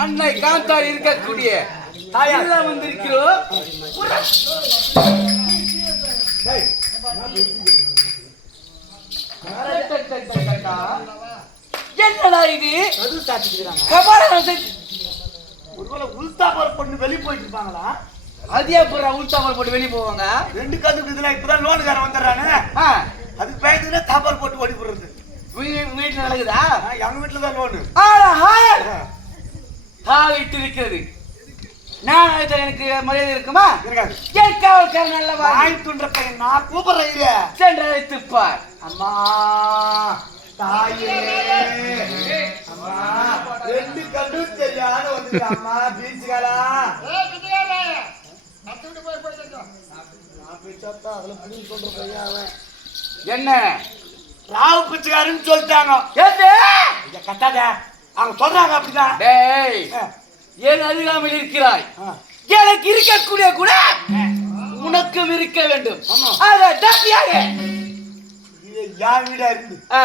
அன்னை காந்தார் இருக்கக்கூடிய தாயார் வந்திருக்கிறோம் என்னடா இது? ஒருவேளை உள்தாபால் பொண்ணு வெளியே போயிட்டு இருப்பாங்களா? அது போட்டு வெளியே போவாங்க? ரெண்டு கது இதுல இப்பதான் லோனுக்காரன் வந்துடுறானே. அதுக்கு பயந்துன்னா தாப்பால் போட்டு ஓடி போடுறது வீட்டுல நடக்குதா? எங்க வீட்டுல தான் லோனு ஆஹா! தாவிட்டு இருக்கிறது நான் எனக்கு மரியாதை இருக்குமா? இருக்காது. என் காவல்காரன் நல்லவா நாய் துன்ற பையன் நான் கூப்பிடுறேன் இரு சென்று அழைத்துப் பார் அம்மா தாயே. அம்மா ரெண்டு கண்டு தெரியாத வந்து அம்மா பீச்சுகளா என்ன? ராவு பிச்சைக்காரன்னு சொல்லிட்டாங்க. ஏது? அவங்க சொல்றாங்க அப்படிதான் டேய் ஏன் அருகாமல் இருக்கிறாய்? ஆ. எனக்கு இருக்கக்கூடிய கூட உனக்கும் இருக்க வேண்டும். என் வீடா இருந்து? ஆ,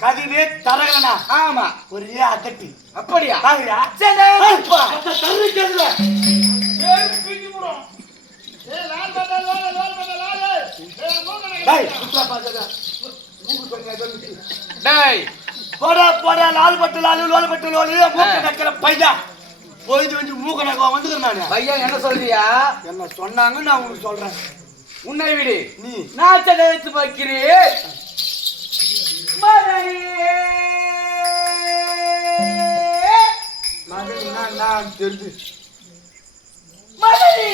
கதிவே தரகலனா ஆமா. ஒரே அதட்டி அப்படியா? டேய் போடா போடா லால் பட்டு லாலு லோல் பட்டு லோலு. மூக்க நக்கிற பையா. போயிட்டு வந்து மூக்க நக்க வந்துக்கிறேன் நானு. பையா என்ன சொல்றியா? என்ன சொன்னாங்க நான் உங்களுக்கு சொல்றேன். உன்னை விடு. நீ. நான் அழைத்து பார்க்கிறேன். மகனே. நான் தெரிஞ்சு மகனே.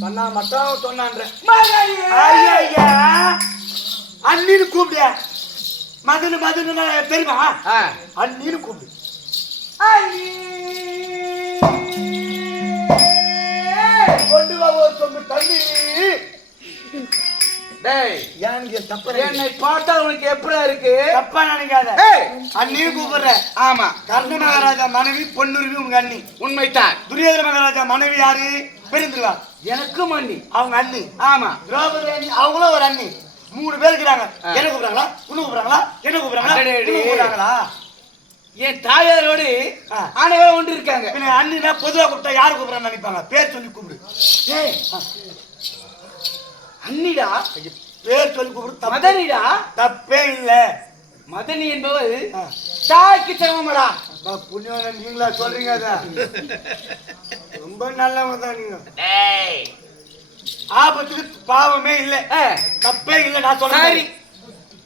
சொன்னா மட்டும் சொன்னான்றேன். மகனே. ஐயா. அண்ணின்னு கூப்பிடு. மதுன்னு நான் தெரியுமா. அண்ணின்னு கூப்பிடு. கொண்டு வா ஒரு சொம்பு தண்ணி. என்னை பார்த்தால் உனக்கு எப்படா இருக்கு? தப்பா நினைக்காத. ஏய், அண்ணின்னு கூப்பிடுற. ஆமா. கர்ண மகாராஜா மனைவி பொண்ணுருவி உங்க அண்ணி. உண்மைதான். துரியோதன மகாராஜா மனைவி யாரு? பெருந்துருவா. எனக்கும் அண்ணி. அவங்க அண்ணி. ஆமா. திரௌபதி அண்ணி அவங்களும் ஒரு அண்ணி. மூணு பேர் இருக்கிறாங்க. என்ன கூப்பிடுறாங்களா? உன்னை கூப்பிடுறாங்களா? என்ன கூப்பிடுறாங்களா? என் தாயாரோடு ஆ. அனைவரும் ஒன்று இருக்காங்க. பின்ன அண்ணினா பொதுவா கூப்பிட்டா யாரு கூப்பிடுறான்னு நினைப்பாங்க? பேர் சொல்லி கூப்பிடு. ஏய், அண்ணிடா? பேர் சொல்லி கூப்பிடு. மதனிடா? தப்பே இல்ல. மதனி என்பவர். தாய்க்கு சிரமமடா. அப்பா, புண்ணியவன நீங்களா சொல்றீங்க அத? ரொம்ப நல்லவங்க தான் நீங்க. ஆபத்துக்கு பாவமே இல்ல. தப்பே இல்ல நான் சொல்றேன்.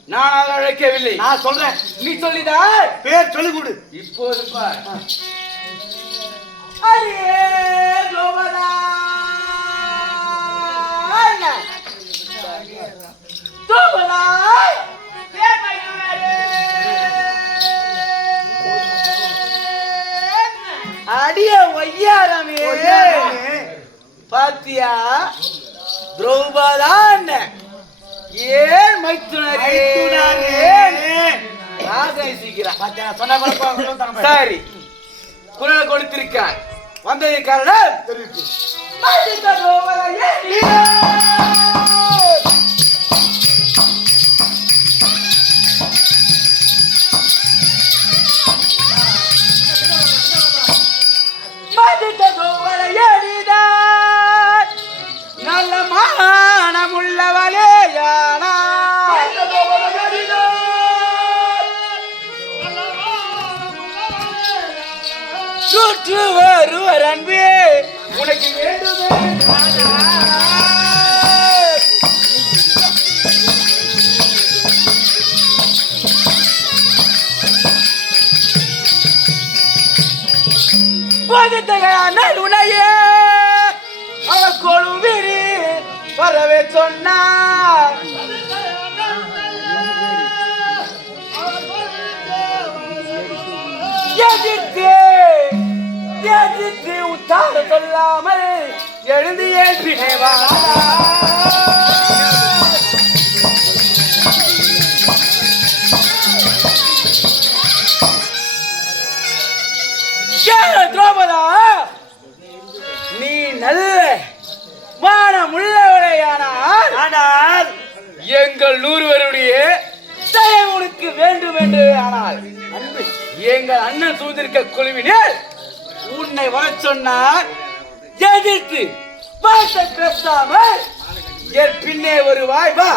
நான் அழைக்கவில்லை. நான் சொல்றேன். நீ சொல்லிதா? பேர் சொல்லி கொடு. இப்போது பார். கோவலா கோவலா அடிய ஒய்யாரமே. பாத்தியா? திரௌபதான் ஏன் மைத்துனரே. சரி. குரல் கொடுத்திருக்கார். வந்தது காரணம் தெரியுது. சுற்று வருவர் அன்பே. உனக்கு வேண்டுமே பதத்தகையான உனையே. அவ கொழுவிரி வரவே சொன்னார். எதிர்த்து எதிர்த்து உத்தார சொல்லாமல் எழுந்து ஏற்றினேவா? திரௌபதா? நீ நல்ல வானமுள்ளவளையானால் ஆனால் எங்கள் நூறுவருடைய தயை உனக்கு வேண்டும் என்று ஆனால் அன்பு. எங்கள் அண்ணன் சூழ்ந்திருக்க குழுவினர் உன்னை வர சொன்னார் எதிர்த்து. வார்த்தை பேசாமல் என் பின்னே வருவாய் வா.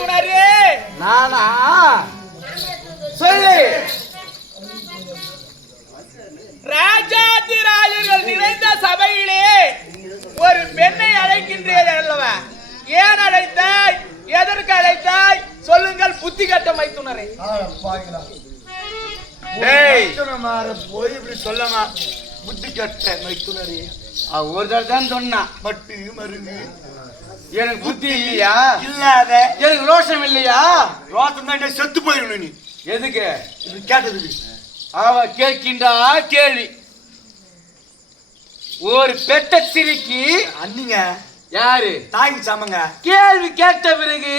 மைத்துனரே நானா? சொல்லு. ராஜாதி ராஜர்கள் நிறைந்த சபையிலே ஒரு பெண்ணை அழைக்கின்றீர்கள் அல்லவா? ஏன் அழைத்தாய்? எதற்கு அழைத்தாய்? சொல்லுங்கள் புத்தி கட்ட மைத்துனரே. டேய். போய் இப்படி சொல்லமா புத்தி கட்ட மைத்துனரே. ஒரு தான் சொன்னான் மட்டு மருங்கு எனக்கு புத்தி இல்லையா? இல்லாத எனக்கு ரோஷம் இல்லையா? ரோசம் தான் செத்து போயிடணும் நீ. எதுக்கு? இது கேட்டதுக்கு. அவ கேட்கின்றா கேள்வி. ஒரு பெட்ட சிரிக்கி அண்ணிங்க யாரு? தாய்க்கு சாமங்க. கேள்வி கேட்ட பிறகு.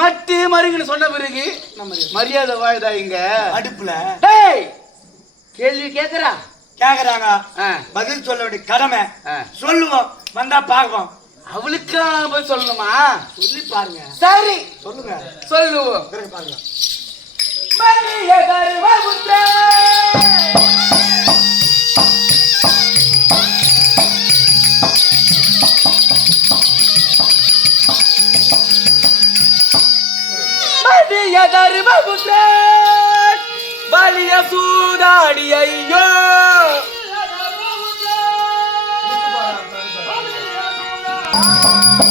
மட்டு மருங்குன்னு சொன்ன பிறகு மரியாதை வாழ்தா இங்க? அடுப்புல. டேய் கேள்வி கேக்குறா? கேக்குறாங்க. பதில் சொல்ல வேண்டிய கடமை. சொல்லுவோம் வந்தா பார்ப்போம். அவளுக்கு நான் போய் சொல்லணுமா? சொல்லி பாருங்க. சரி. சொல்லுங்க. சொல்லுவோம். பாருங்க. மல்லிகை கருவமுத்தே. மல்லிகை கருவமுத்தே. பலிய சூதாடி ஐயோ. Bye.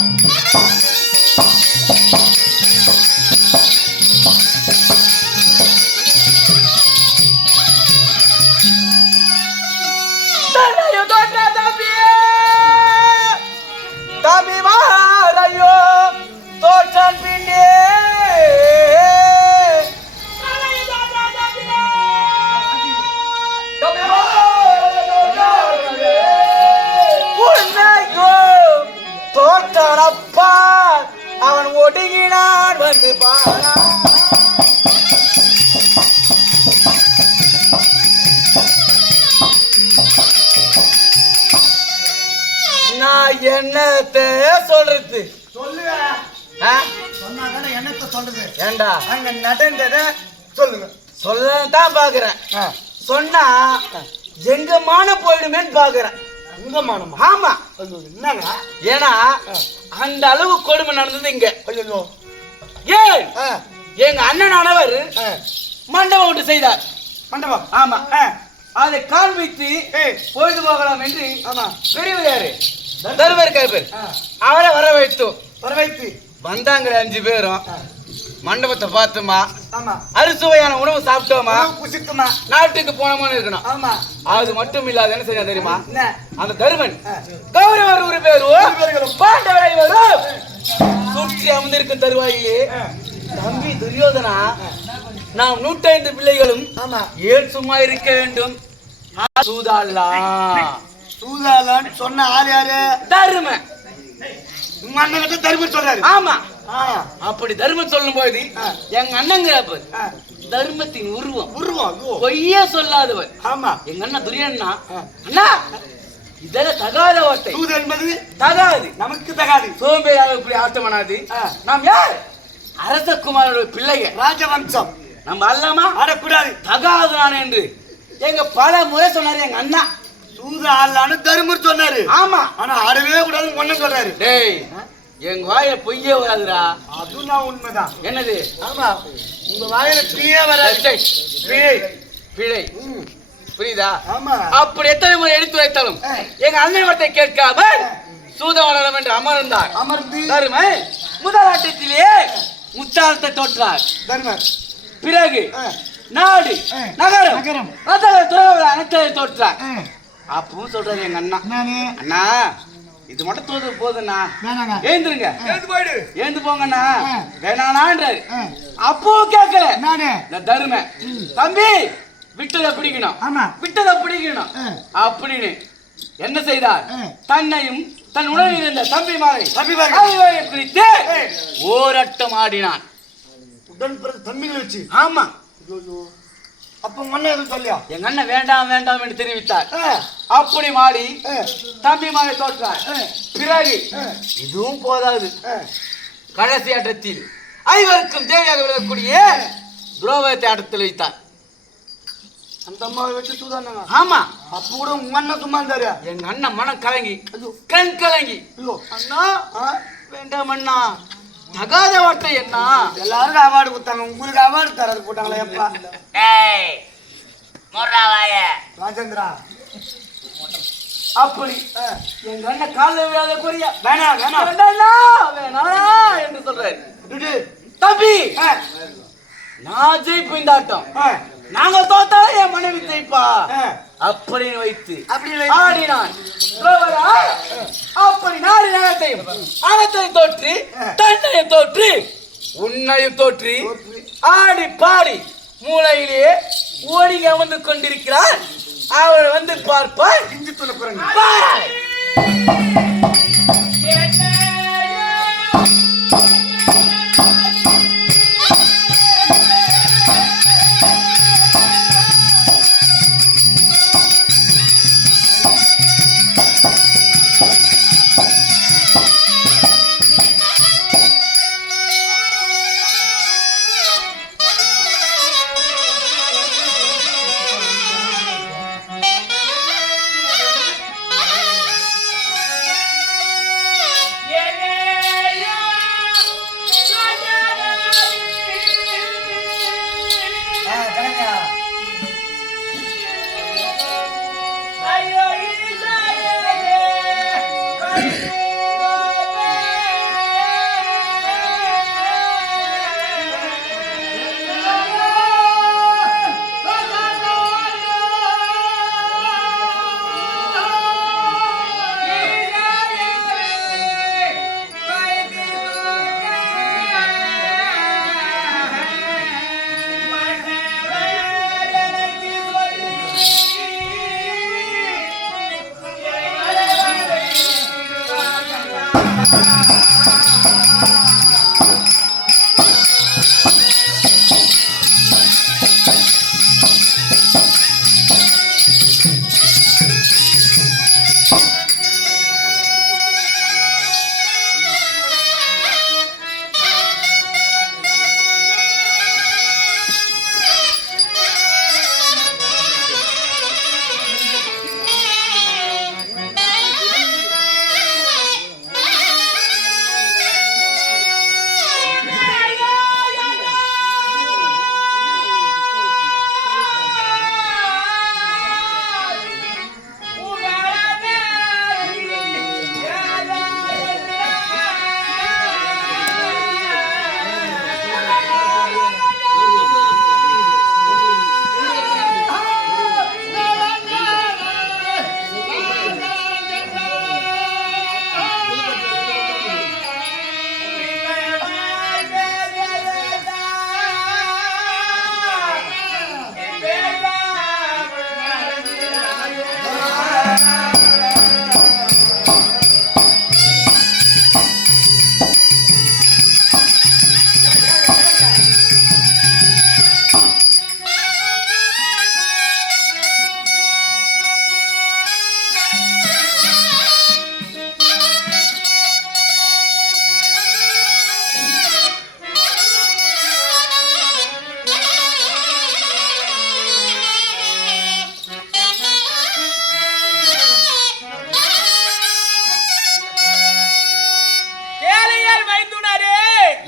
நான் என்னத்த சொல்றது? தானே என்னத்த சொல்றது? ஏண்டா? அங்க நடந்தத சொல்லுங்க. சொல்லத்தான் பாக்குறேன். சொன்னா எங்க மானம் போயிடுமேன்னு பாக்குறேன். உங்க மானமா ஆமா என்னங்க? ஏன்னா அந்த அளவு கொடுமை நடந்தது இங்க. ஐயோ ஆ, எங்க அண்ணனானவர் ஆ. மண்டபம் விட்டு செய்தார். மண்டபம்? ஆமா. அதை காண்பித்து. பொழுது போகலாம் என்று ஆமா. பெரியவர் யாரு தருமர் கேப்பர் ஆ. அவரை வர வைத்தோம் வர வைத்து. வந்தாங்க அஞ்சு பேரும். மண்டபத்தை பார்த்தோமா? ஆமா. அறுசுவையான உணவு சாப்பிட்டோமா? புசிக்குமா நாட்டுக்கு போனோமான்னு இருக்கணும். ஆமா. அது மட்டும் இல்லாத என்ன செய்ய தெரியுமா? அந்த தருமன். கௌரவர் ஒரு பேரு. பேர்களும். பாண்டவரை வரும் சுற்றி அமர்ந்திருக்கும் தருவாயிலே. தம்பி துரியோதனா நாம் நூற்றைந்து பிள்ளைகளும் ஆமா. ஏன் சும்மா இருக்க வேண்டும்? சூதாளா சூதாலான்னு சொன்ன ஆள் யாரு? தரும. உங்க அண்ணன் கிட்ட தரும சொல்றாரு. ஆமா. அப்படி தர்மம் சொல்லும் போது. எங்க அண்ணங்கிறப்ப. தர்மத்தின் உருவம். உருவம். பொய்யே சொல்லாதவர் ஆமா. எங்க அண்ணன் துரியண்ணா ஆ. அண்ணா இதெல்லாம் தகாத வார்த்தை சூது என்பது தகாது. நமக்கு தகாது. சோம்பேறியாக இப்படி ஆட்டமானாது ஆ. நாம் யார்? அரசகுமாரோட பிள்ளைங்க. ராஜவம்சம். நம்ம அல்லாமா? ஆடக்கூடாது. தகாது நான் என்று. எங்க பல முறை சொன்னாரு எங்க அண்ணா. சூது ஆடலான்னு தருமர் சொன்னாரு. ஆமா. ஆனா ஆடவே கூடாதுன்னு ஒண்ணு சொல்றாரு. டேய் எங்க வாய பொய்யே வராதுடா. அதுவும் நான் உண்மைதான். என்னது? ஆமா. உங்க வாயில பியே வராது. டேய், பிழை. பிழை. புரியுதா? ஆமா. அப்படி எத்தனை முறை எடுத்து வைத்தாலும். எங்க அண்ணன் வார்த்தை கேட்காம சூதவனம் என்று அமர்ந்தார். அமர்ந்து. தருமை முதல் ஆட்டத்திலேயே முத்தாரத்தை தோற்றார். தர்மர். பிறகு. நாடு. நகரம் நகரம். துறவுகள் அனைத்தையும் தோற்றார். அப்பவும் சொல்றாரு எங்க அண்ணா. நானு அண்ணா இது மட்டும் தோது போதுண்ணா. ஏந்துருங்க. ஏந்து போங்கண்ணா. வேணானான்றாரு. கேட்கல நானு இந்த தருமை. தம்பி விட்டதை பிடிக்கணும். ஆமா. விட்டதை பிடிக்கணும். அப்படின்னு என்ன செய்தார். தன்னையும் தன் உடலில் இருந்த. ஆகியோரை குறித்து ஆ. ஓரட்டம் ஆடினான். உடன் பிறந்த தம்பிகளை வச்சு. ஆமா. ஐயோ. அப்ப உங்க அண்ணன் எதுவும் சொல்லியா? எங்க அண்ணன் வேண்டாம் வேண்டாம் என்று தெரிவித்தார். அப்படி மாடி ஆ, தம்பிமாரை தோற்றார். பிறகு. இதுவும் போதாது. கடைசி ஆட்டத்தில் ஐவருக்கும் தேவையாக விளக்கக்கூடிய துரோகத்தை ஆட்டத்தில் வைத்தார். அந்த அம்மாவை வச்சு சூதானாங்க ஆமா. அப்ப கூட உங்க அண்ணன் சும்மா இருந்தாரு எங்க அண்ணன் மனம் கலங்கி கண் கலங்கி. அண்ணா வேண்டாம் அண்ணா. தகாத வார்த்தை என்ன? எல்லாரும் அவார்டு கொடுத்தாங்க. உங்களுக்கு அவார்டு தரது போட்டாங்களா எப்பா ராஜேந்திரா. அப்படி. ஆ, எங்க அண்ணன் காலில் விழாத குறியா வேணாம் வேணாம் வேண்டாண்ணா வேணாண்ணா என்று சொல்றாரு. விடு. தம்பி! ஆ, நான் ஜெயிப்பு இந்த ஆட்டம். ஆ, நாங்க தோத்தா என் மனைவி ஜெயிப்பா. ஆ. அப்படின்னு வைத்து அப்படி இல்லை. ஆடினான் அப்படி நாடு நகத்தையும் அனைத்தையும் தோற்று தன்னையும் தோற்று உன்னையும் தோற்று. ஆடி பாடி மூளையிலேயே ஓடி அமர்ந்து கொண்டிருக்கிறார் அவரை வந்து பார்ப்பார் இஞ்சி துளை Bye. よし。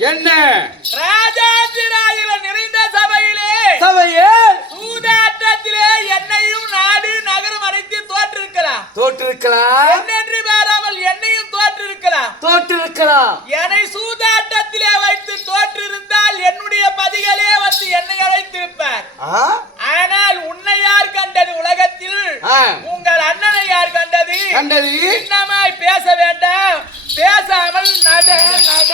என்ன? நிறைந்த சபையிலே சபையே? சூதாட்டத்திலே என்னையும் நாடு நகரம் அனைத்து தோற்றிருக்கலாம். தோற்றிருக்கலாம். என்னென்று பாராமல் என்னையும் தோற்றிருக்கலாம். தோற்றிருக்கலாம். என்னை சூதாட்டத்திலே வைத்து தோற்றிருந்தால் என்னுடைய பதிகளே வந்து என்னை அழைத்திருப்பார்? ஆனால் உன்னை யார் கண்டது உலகத்தில். உங்கள் அண்ணனை யார் கண்டது கண்டது. கண்டது. பேச வேண்டாம். பேசாமல் நட நட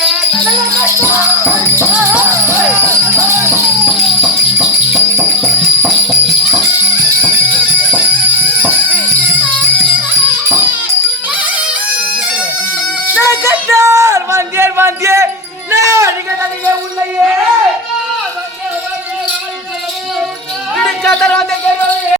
வந்தேன் வந்தேன்